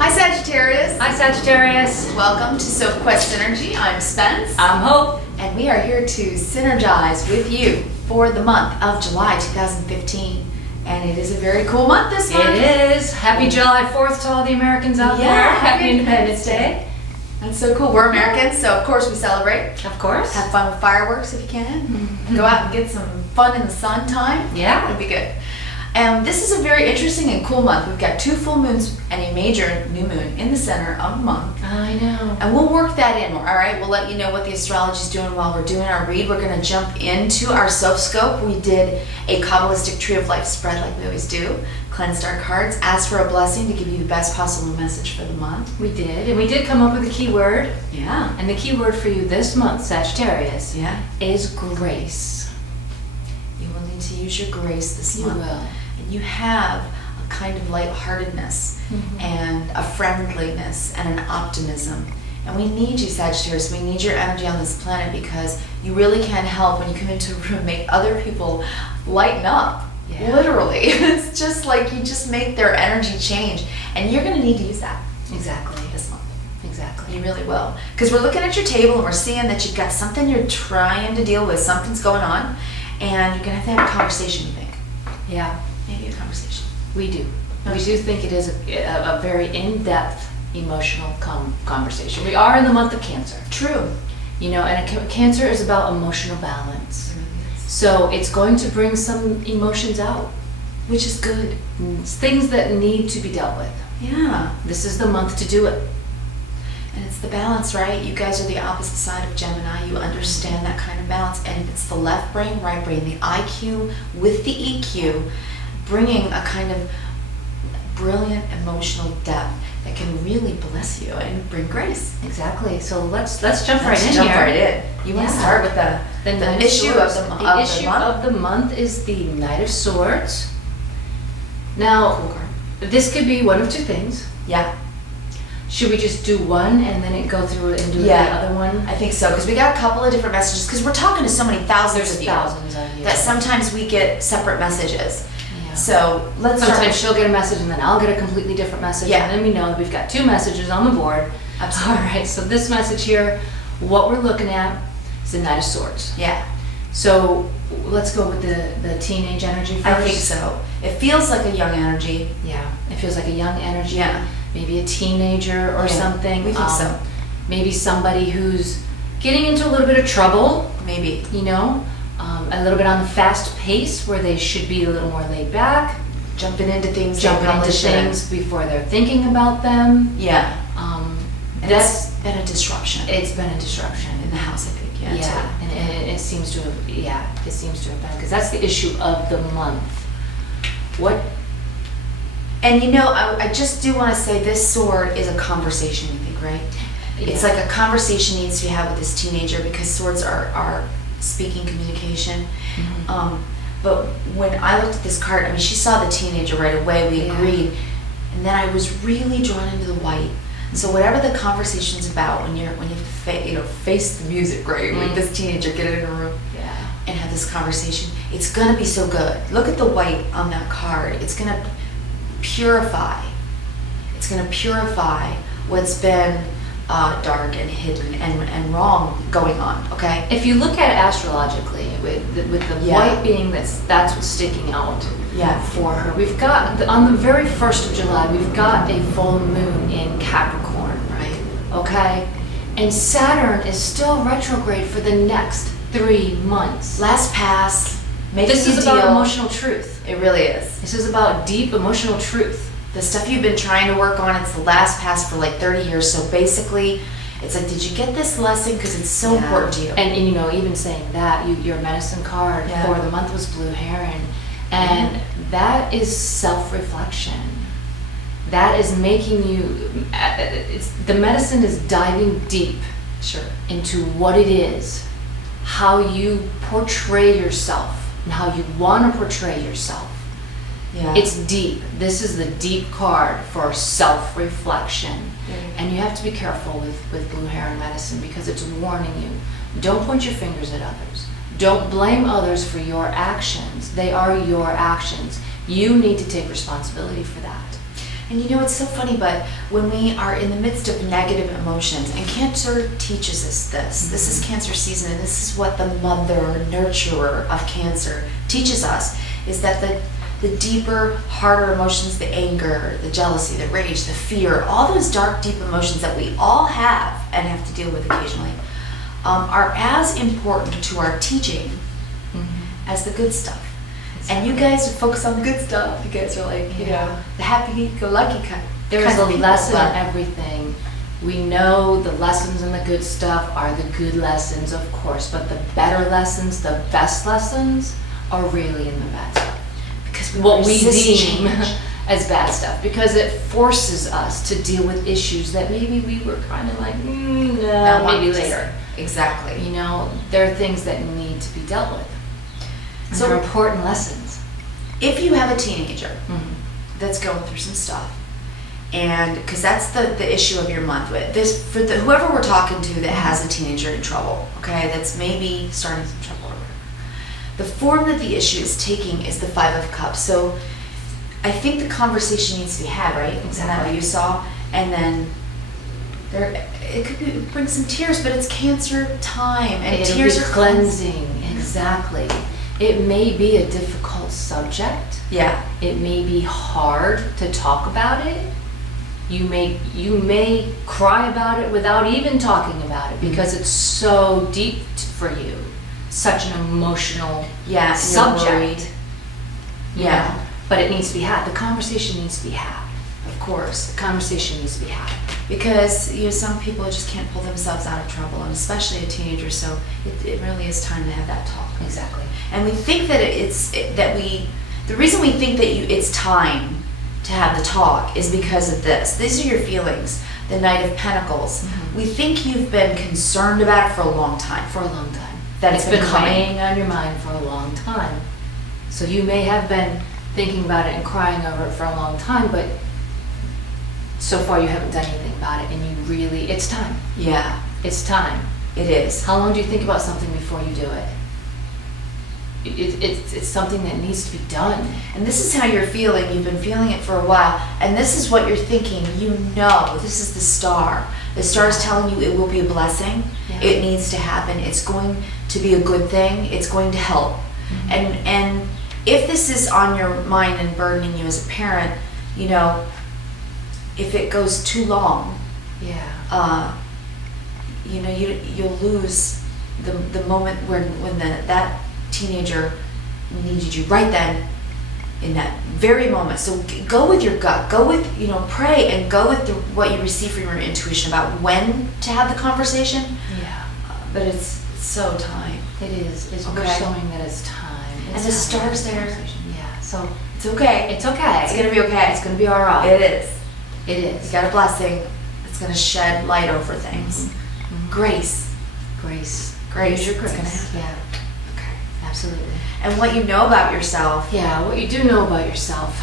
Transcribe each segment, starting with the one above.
Hi Sagittarius. Hi Sagittarius. Welcome to Sophquest Energy. I'm Spence. I'm Hope. And we are here to synergize with you for the month of July 2015. And it is a very cool month this month. It is. Happy July 4th to all the Americans out there. Happy Independence Day. That's so cool. We're Americans, so of course we celebrate. Of course. Have fun with fireworks if you can. Go out and get some fun in the sun time. Yeah. It'll be good. This is a very interesting and cool month. We've got 2 full moons and a major new moon in the center of the month. I know. And we'll work that in, all right? We'll let you know what the astrology is doing while we're doing our read. We're going to jump into our Sophscope. We did a Kabbalistic Tree of Life spread like we always do. Cleansed our cards, asked for a blessing to give you the best possible message for the month. We did. And we did come up with a keyword. Yeah. And the keyword for you this month, Sagittarius, Yeah. is grace. You will need to use your grace this You month. will. And you have a kind of lightheartedness and a friendliness and an optimism. And we need you, Sagittarius. We need your energy on this planet because you really can help when you come into a room, make other people lighten up. Yeah. Literally. It's just like you just make their energy change. And you're going to need to use that Exactly. this month. Exactly. You really will. Because we're looking at your table and we're seeing that you've got something you're trying to deal with. Something's going on. And you're going to have a conversation, you think. Yeah. Maybe a conversation. We do. We do think it is a very in-depth emotional conversation. We are in the month of Cancer. True. You know, and Cancer is about emotional balance. So it's going to bring some emotions out. Which is good. It's things that need to be dealt with. Yeah. This is the month to do it. And it's the balance, right? You guys are the opposite side of Gemini. You understand that kind of balance. And it's the left brain, right brain, the IQ with the EQ, bringing a kind of brilliant emotional depth that can really bless you and bring grace. Exactly. So let's jump right Let's in jump here. right in. You want to Yeah. start with the Knight issue Swords. of the The issue month? of the month is the Knight of Swords. Now, Cool card. this could be one of two things. Yeah. Should we just do one and then go through and do the other one? I think so, because we got a couple of different messages, because we're talking to so many thousands There's of you thousands of you. that sometimes we get separate messages. Yeah. So let's start Sometimes with- she'll get a message and then I'll get a completely different message. Yeah. And then we know that we've got 2 messages on the board. Absolutely. All right, so this message here, what we're looking at is the Knight of Swords. Yeah, So let's go with the teenage energy first. I think so. It feels like a young energy. Yeah, it feels like a young energy. Yeah. Maybe a teenager or Yeah, something. we think so. Maybe somebody who's getting into a little bit of trouble, Maybe. you know, a little bit on the fast pace where they should be a little more laid back, Jumping into things. they jumping probably into shouldn't. things before they're thinking about them. Yeah. And That's it's been a disruption it's been a disruption. in the house, I think. Yeah. Yeah, too. and it seems to have, it seems to have been, because that's the issue of the month. What, And you know, I just do want to say this sword is a conversation, you think, right? It's Yeah. like a conversation needs to be had with this teenager because swords are speaking communication. But when I looked at this card, I mean, she saw the teenager right away. We Yeah. agreed, and then I was really drawn into the white. So whatever the conversation's about, when you face the music, right? With this teenager, get it in a room yeah, and have this conversation. It's gonna be so good. Look at the white on that card. It's gonna purify. It's gonna purify what's been dark and hidden and wrong going on. Okay. if you look at it astrologically, with the Yeah. white being that's what's sticking out Yeah. for her. We've got, on the very 1st of July, we've got a full moon in Capricorn, Right. okay? And Saturn is still retrograde for the next 3 months. Last pass. Make This a is deal. about emotional truth. It really is. This is about deep emotional truth. The stuff you've been trying to work on, it's the last pass for like 30 years. So basically, it's like, did you get this lesson? Because it's so Yeah. important to you. And you know, even saying that, your medicine card Yeah. for the month was Blue Heron. And that is self-reflection. That is making you, the medicine is diving deep Sure. into what it is, how you portray yourself, and how you want to portray yourself. Yeah. It's deep. This is the deep card for self-reflection. And you have to be careful with Blue Heron medicine because it's warning you. Don't point your fingers at others. Don't blame others for your actions. They are your actions. You need to take responsibility for that. And you know, it's so funny, but when we are in the midst of negative emotions, and Cancer teaches us this is Cancer season, and this is what the mother, nurturer of Cancer teaches us, is that the deeper, harder emotions, the anger, the jealousy, the rage, the fear, all those dark, deep emotions that we all have and have to deal with occasionally, are as important to our teaching as the good stuff. And you guys focus on the good stuff. You guys are like, you know, the happy-go-lucky kind. There's a lesson in everything. We know the lessons and the good stuff are the good lessons, of course, but the better lessons, the best lessons, are really in the bad stuff. Because what we deem as bad stuff, because it forces us to deal with issues that maybe we were kind of like, no, maybe later. Exactly. You know, there are things that need to be dealt with. So they're important lessons. If you have a teenager that's going through some stuff, and because that's the issue of your month with this, for whoever we're talking to that has a teenager in trouble, okay, that's maybe starting some trouble, the form that the issue is taking is the 5 of Cups. So I think the conversation needs to be had, right? Exactly. Isn't that what you saw? And then it could bring some tears, but it's Cancer time, and tears are cleansing. Exactly. It may be a difficult subject. Yeah. It may be hard to talk about it. You may cry about it without even talking about it because it's so deep for you. Such an emotional subject. Yeah. Know? But it needs to be had. The conversation needs to be had. Of course. The conversation needs to be had. Because some people just can't pull themselves out of trouble, and especially a teenager, so it really is time to have that talk. Exactly. And we think that the reason we think that it's time to have the talk is because of this. These are your feelings. The Knight of Pentacles. We think you've been concerned about it for a long time. That it's been weighing on your mind for a long time. So you may have been thinking about it and crying over it for a long time, but so far you haven't done anything about it, and you really, it's time. Yeah. It's time. It is. How long do you think about something before you do it? It's something that needs to be done. And this is how you're feeling. You've been feeling it for a while, and this is what you're thinking. You know, this is the star. The star is telling you it will be a blessing. Yeah. It needs to happen. It's going to be a good thing. It's going to help. And if this is on your mind and burdening you as a parent, if it goes too long, you'll lose the moment when that teenager needed you right then, in that very moment. So go with your gut. Go with, pray and go with what you receive from your intuition about when to have the conversation. Yeah. But it's so time. It is. We're showing that it's time. And the star's there. Yeah. So it's okay. It's okay. It's gonna be okay. It's gonna be all right. It is. It is. You got a blessing. It's gonna shed light over things. Grace. Grace. Grace. Use your grace. It's gonna happen. Yeah. Okay. Absolutely. And what you know about yourself. Yeah. What you do know about yourself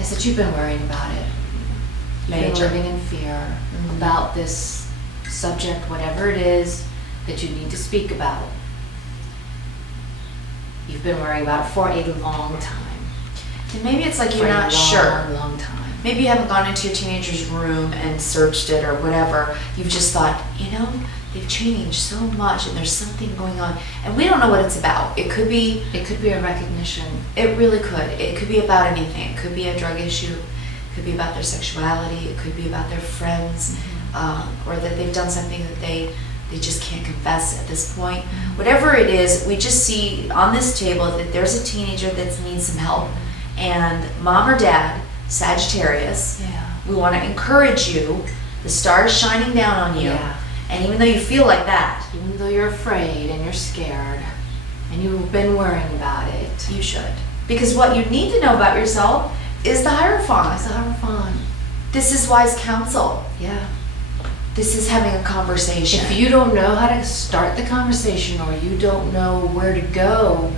is that you've been worrying about it. You've been living in fear about this subject, whatever it is that you need to speak about. You've been worrying about it for a long time. And maybe it's like you're not sure. Long time. Maybe you haven't gone into your teenager's room and searched it or whatever. You've just thought, they've changed so much and there's something going on. And we don't know what it's about. It could be a recognition. It really could. It could be about anything. It could be a drug issue. It could be about their sexuality. It could be about their friends, or that they've done something that they just can't confess at this point. Whatever it is, we just see on this table that there's a teenager that needs some help. And mom or dad, Sagittarius, we want to encourage you. The star is shining down on you. Yeah. And even though you feel like that, even though you're afraid and you're scared and you've been worrying about it, you should. Because what you need to know about yourself is the Hierophant. This is wise counsel. Yeah. This is having a conversation. If you don't know how to start the conversation or you don't know where to go,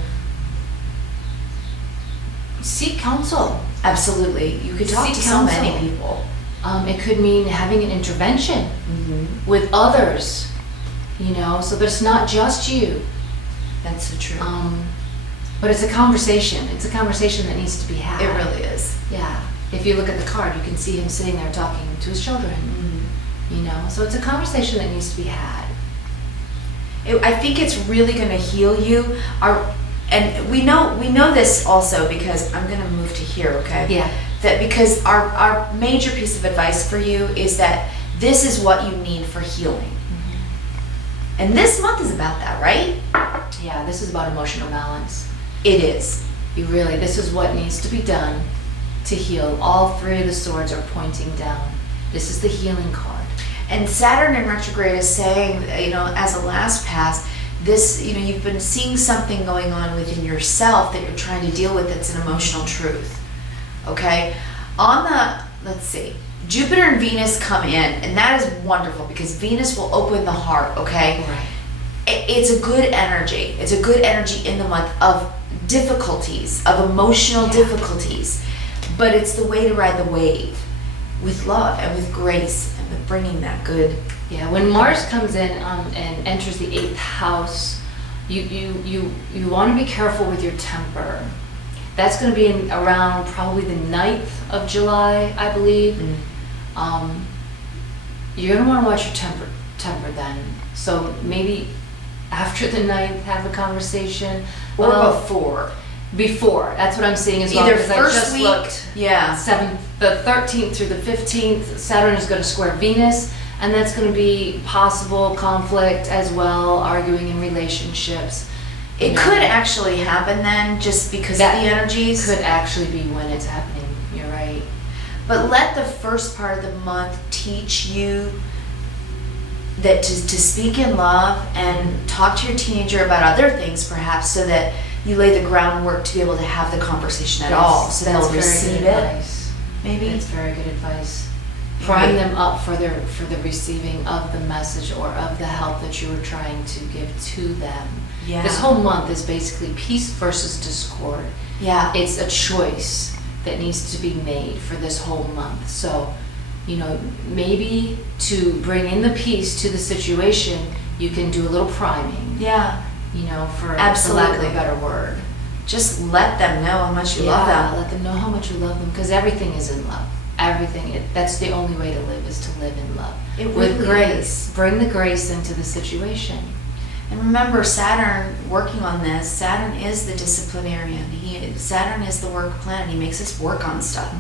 seek counsel. Absolutely. You could talk to so many people. It could mean having an intervention with others, so that it's not just you. That's so true. But it's a conversation. It's a conversation that needs to be had. It really is. Yeah. if you look at the card, you can see him sitting there talking to his children. You know, so it's a conversation that needs to be had. I think it's really going to heal you. And we know this also because I'm going to move to here, okay? Yeah. That because our major piece of advice for you is that this is what you need for healing. And this month is about that, right? Yeah, this is about emotional balance. It is. This is what needs to be done to heal. All three of the swords are pointing down. This is the healing card. And Saturn in retrograde is saying, you know, as a last pass, this, you know, you've been seeing something going on within yourself that you're trying to deal with that's an emotional truth. Okay? On the, let's see, Jupiter and Venus come in, and that is wonderful because Venus will open the heart, okay? Right. It's a good energy. It's a good energy in the month of difficulties, of emotional difficulties. But it's the way to ride the wave with love and with grace and with bringing that good. Yeah, when Mars comes in and enters the 8th house, you want to be careful with your temper. That's going to be in around probably the 9th of July, I believe. You're going to want to watch your temper then. So maybe after the 9th, have a conversation. Or before. Before, that's what I'm seeing as well. Either because first I just week, looked. yeah. The 13th through the 15th, Saturn is going to square Venus, and that's going to be possible conflict as well, arguing in relationships. It could actually happen then, just because of the energies. Could actually be when it's happening. You're right. But let the first part of the month teach you that to speak in love and talk to your teenager about other things, perhaps, so that you lay the groundwork to be able to have the conversation at all, so they'll receive it. Maybe that's very good advice. Prime them up for the receiving of the message or of the help that you were trying to give to them. Yeah. This whole month is basically peace versus discord. Yeah. It's a choice that needs to be made for this whole month. So, you know, maybe to bring in the peace to the situation, you can do a little priming. Yeah. You know, for absolutely. lack of a better word. Just let them know how much you love them. Let them know how much you love them, because everything is in love. Everything. That's the only way to live, is to live in love. With grace. Bring the grace into the situation. And remember, Saturn, working on this, Saturn is the disciplinarian. Saturn is the work planet. He makes us work on stuff.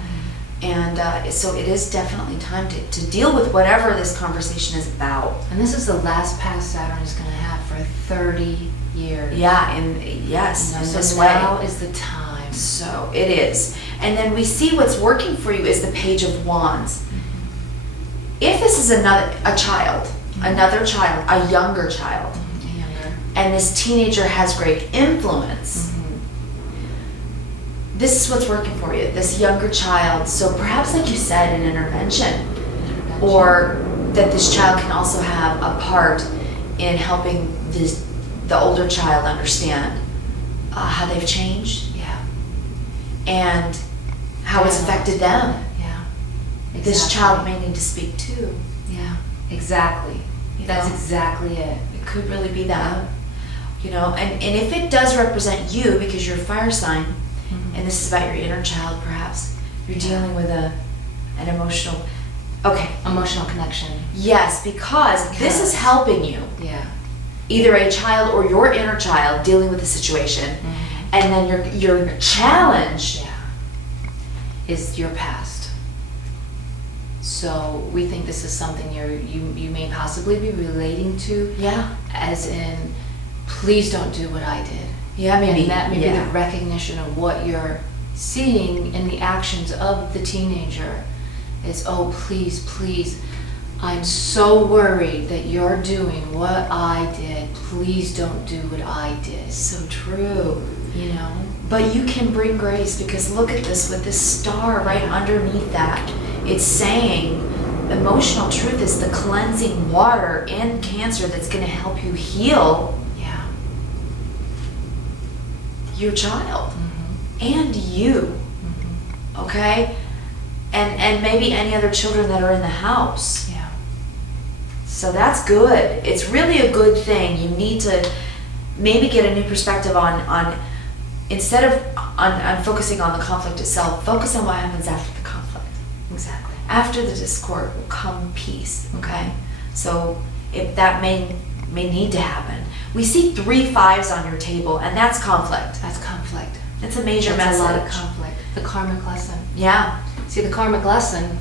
And so it is definitely time to deal with whatever this conversation is about. And this is the last pass Saturn is going to have for 30 years. Yeah, and yes, in this so way. Now is the time. So it is. And then we see what's working for you is the Page of Wands. If this is another child, a younger child, and this teenager has great influence, this is what's working for you, this younger child. So perhaps, like you said, an intervention. Or that this child can also have a part in helping the older child understand how they've changed. Yeah. And how it's affected them. Yeah. Exactly. This child may need to speak too. Yeah, exactly. That's exactly it. It could really be that. You know, and if it does represent you, because you're a fire sign, and this is about your inner child, perhaps you're dealing with an emotional, emotional connection. Yes, because this is helping you. Yeah. Either a child or your inner child dealing with the situation, and then your challenge is your past. So we think this is something you may possibly be relating to. Yeah. As in, please don't do what I did. Yeah, maybe. And that may be the recognition of what you're seeing in the actions of the teenager is, oh, please, please, I'm so worried that you're doing what I did. Please don't do what I did. So true. You know? But you can bring grace, because look at this with this star right underneath that. It's saying emotional truth is the cleansing water in Cancer that's going to help you heal your child and you. Okay? And maybe any other children that are in the house. Yeah. So that's good. It's really a good thing. You need to maybe get a new perspective on instead of on focusing on the conflict itself, focus on what happens after the conflict. Exactly. After the discord will come peace, okay? So if that may need to happen. We see 3 5s on your table, and that's conflict. That's conflict. It's a major That's message. a lot of conflict. The karmic lesson. Yeah. See, the karmic lesson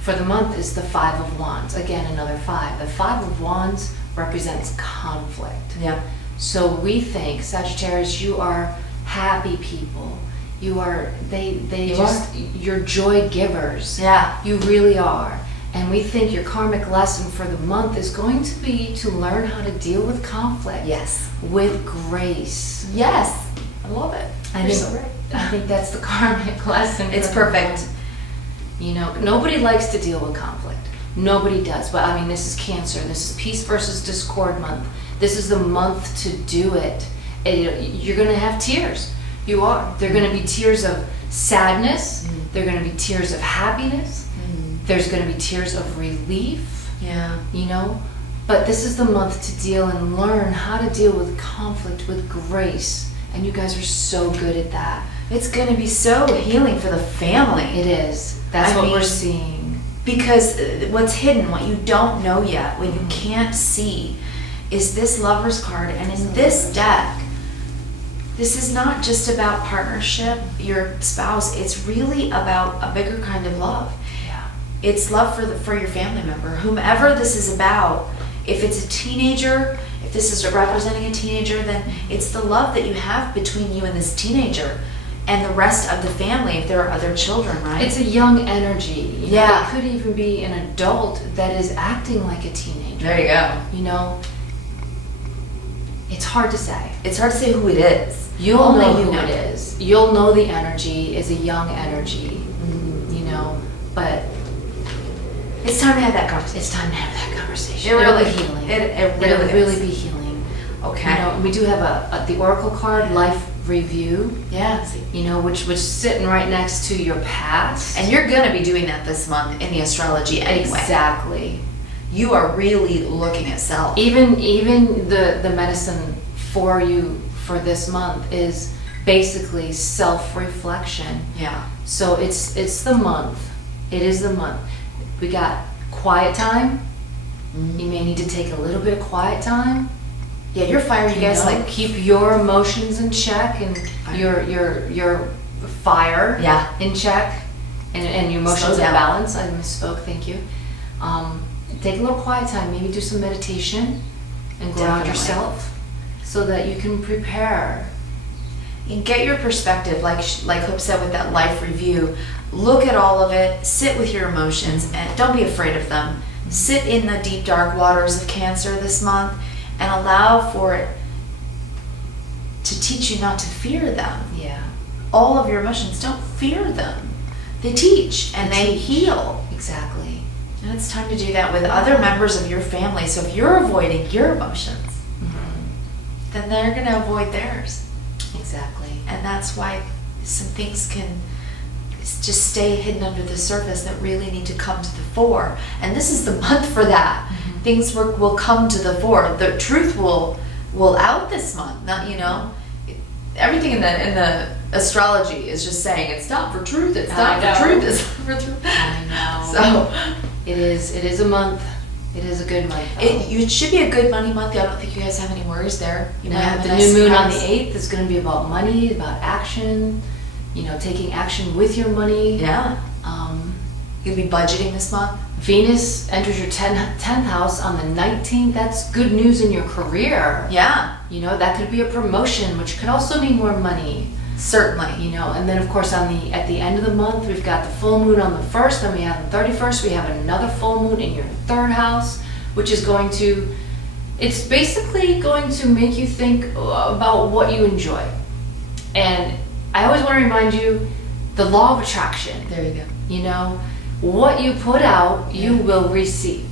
for the month is the 5 of Wands. Again, another 5. The 5 of Wands represents conflict. Yeah. So we think, Sagittarius, you are happy people. You are, you're joy givers. Yeah. You really are. And we think your karmic lesson for the month is going to be to learn how to deal with conflict. Yes. With grace. Yes. I love it. You're so right. I think that's the karmic lesson. It's for the perfect. month. You know, nobody likes to deal with conflict. Nobody does. But I mean, this is Cancer. This is peace versus discord month. This is the month to do it. And you're going to have tears. You are. They're going to be tears of sadness. They're going to be tears of happiness. There's going to be tears of relief. Yeah. You know? But this is the month to deal and learn how to deal with conflict with grace. And you guys are so good at that. It's going to be so healing for the family. It is. That's what we're seeing. Because what's hidden, what you don't know yet, what you can't see, is this Lover's card. And in this deck, this is not just about partnership, your spouse. It's really about a bigger kind of love. Yeah. It's love for your family member, whomever this is about. If it's a teenager, if this is representing a teenager, then it's the love that you have between you and this teenager and the rest of the family if there are other children, right? It's a young energy. You know, Yeah. it could even be an adult that is acting like a teenager. There you go. You know, it's hard to say. It's hard to say who it is. You'll Only know you who know. it is. You'll know the energy is a young energy, you know, but It's time to have that conversation. it's time to have that conversation. It really- It'll be healing. it It'll really really is. be healing. Okay. You know, we do have the Oracle card, Life Review, Yeah. See. you know, which sitting right next to your past. And you're gonna be doing that this month in the astrology anyway. Exactly. You are really looking at self. Even the medicine for you for this month is basically self-reflection. Yeah. So it's the month. It is the month. We got quiet time. You may need to take a little bit of quiet time. Yeah, you're firing. You guys know, like keep your emotions in check and your fire Yeah. in check and your emotions in Slow down. balance. I misspoke, thank you. Take a little quiet time, maybe do some meditation and ground Definitely. yourself so that you can prepare. and get your perspective, like Hope said with that life review. Look at all of it, sit with your emotions, and don't be afraid of them. Sit in the deep, dark waters of Cancer this month and allow for it to teach you not to fear them. Yeah, All of your emotions, don't fear them. They teach and they heal. exactly. And it's time to do that with other members of your family. So if you're avoiding your emotions, then they're going to avoid theirs. Exactly. And that's why some things can just stay hidden under the surface that really need to come to the fore. And this is the month for that. Things will come to the fore. The truth will out this month. Not, you know, everything in the astrology is just saying it's not for truth. It's not I for know. truth. It's not for truth. I know. So It is a month. It is a good month. it should be a good money month. I don't think you guys have any worries there. You might have a The nice new moon on the surprise. 8th is going to be about money, about action, you know, taking action with your money. Yeah. Um, You'll be budgeting this month. Venus enters your 10th house on the 19th. That's good news in your career. Yeah, You know, that could be a promotion, which could also mean more money. certainly. You know, and then of course at the end of the month, we've got the full moon on the 1st, then we have the 31st, we have another full moon in your 3rd house, which is it's basically going to make you think about what you enjoy. And I always want to remind you, the law of attraction, There you go. you know, what you put out, you will receive.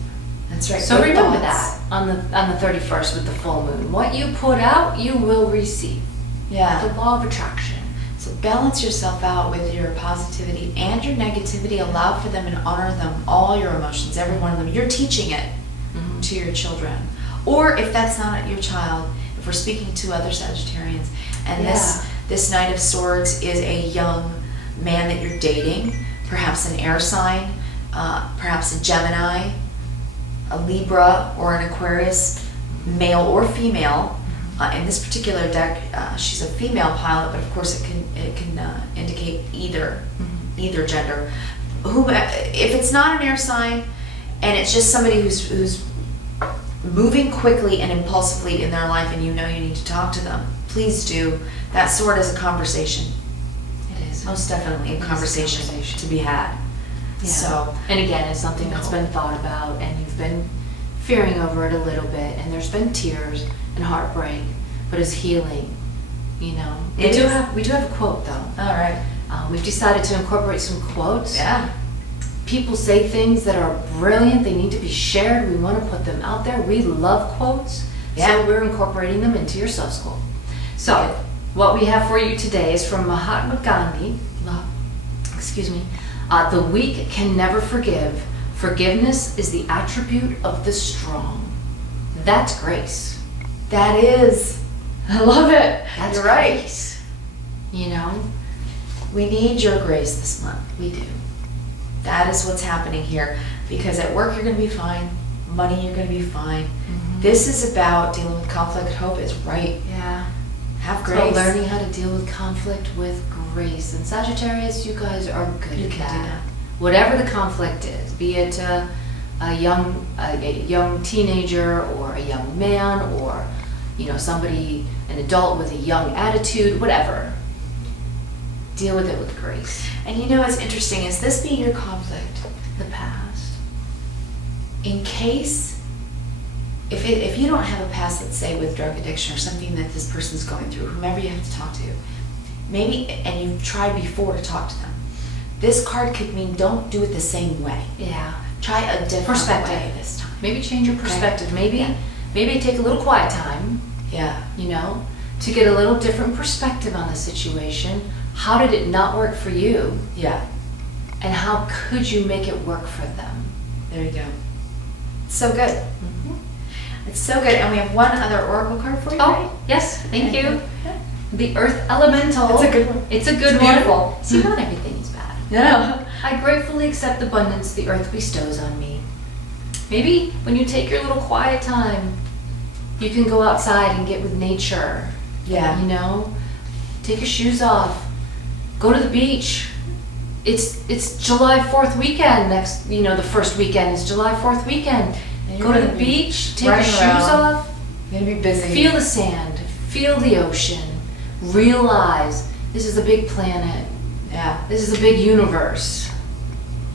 That's right. So Good remember thoughts. that on the 31st with the full moon. What you put out, you will receive. The Yeah. law of attraction. So balance yourself out with your positivity and your negativity. Allow for them and honor them, all your emotions, every one of them. You're teaching it to your children. Or if that's not your child, if we're speaking to other Sagittarians, and this Knight of Swords is a young man that you're dating, perhaps an air sign, perhaps a Gemini, a Libra, or an Aquarius, male or female. In this particular deck, she's a female pilot, but of course it can indicate either gender. If it's not an air sign, and it's just somebody who's moving quickly and impulsively in their life, and you know you need to talk to them, please do. That sort is a conversation. It is. Most definitely a conversation to be had. Yeah. So, and again, it's something that's been thought about, and you've been fearing over it a little bit, and there's been tears and heartbreak, but it's healing. You know, we do have a quote though. all right. We've decided to incorporate some quotes. Yeah. People say things that are brilliant. They need to be shared. We want to put them out there. We love quotes, so we're incorporating them into your Sophscope. So, what we have for you today is from Mahatma Gandhi. Excuse me. The weak can never forgive. Forgiveness is the attribute of the strong. That's grace. That is. I love it. That's You're right. grace. You know? We need your grace this month. We do. That is what's happening here. Because at work you're going to be fine. Money you're going to be fine. This is about dealing with conflict. Hope is right. Yeah. Have It's grace. about learning how to deal with conflict with grace. And Sagittarius, you guys are good You at can that. do that. Whatever the conflict is, be it a young teenager or a young man, or somebody, an adult with a young attitude, whatever. Deal with it with grace. And you know what's interesting is this being your conflict, The past. in case, if you don't have a past, let's say with drug addiction or something that this person's going through, whomever you have to talk to, maybe, and you've tried before to talk to them, this card could mean don't do it the same way. Yeah. Try a different Perspective. way this time. Maybe change your perspective. Maybe Yeah. maybe take a little quiet time, Yeah. to get a little different perspective on the situation. How did it not work for you? Yeah. And how could you make it work for them? There you go. So good. It's so good. And we have one other oracle card for you, right? Oh, yes, thank you. The Earth Elemental. It's a good one. It's a good It's one. beautiful. See, not everything is bad. No. I gratefully accept the abundance the earth bestows on me. Maybe when you take your little quiet time, you can go outside and get with nature. Yeah. Take your shoes off. Go to the beach. It's July 4th weekend next, the first weekend is July 4th weekend. And you're Go to gonna the be beach, take your running shoes around. off, You're going to be busy. feel the sand, feel the ocean, realize this is a big planet. Yeah. This is a big universe.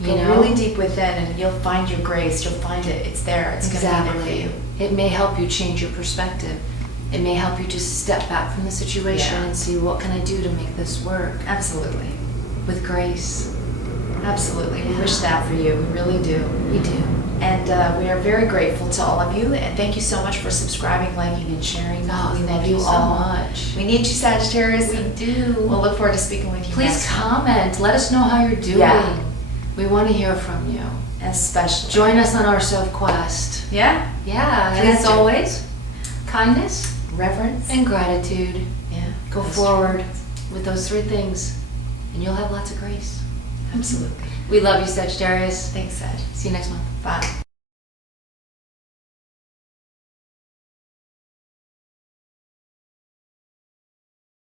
Go really deep within and you'll find your grace. You'll find it. It's there. It's going to be there for Exactly. you. It may help you change your perspective. It may help you just step back from the situation Yeah. and see what can I do to make this work Absolutely. with grace. Absolutely. We wish that for you. We really do. We do. And we are very grateful to all of you. And thank you so much for subscribing, liking, and sharing. Oh, we thank love you you so all. much. We need you, Sagittarius. We do. We'll look forward to speaking with you Please next time. comment. Let us know how you're doing. Yeah. We want to hear from you. Especially. Join us on our Sophquest. Yeah? Yeah, and Please as do. always, kindness Reverence. and gratitude. Yeah. Go That's forward with those 3 things, and you'll have lots of grace. true. Absolutely. We love you, Sagittarius. Thanks, Sag. See you next month. Bye.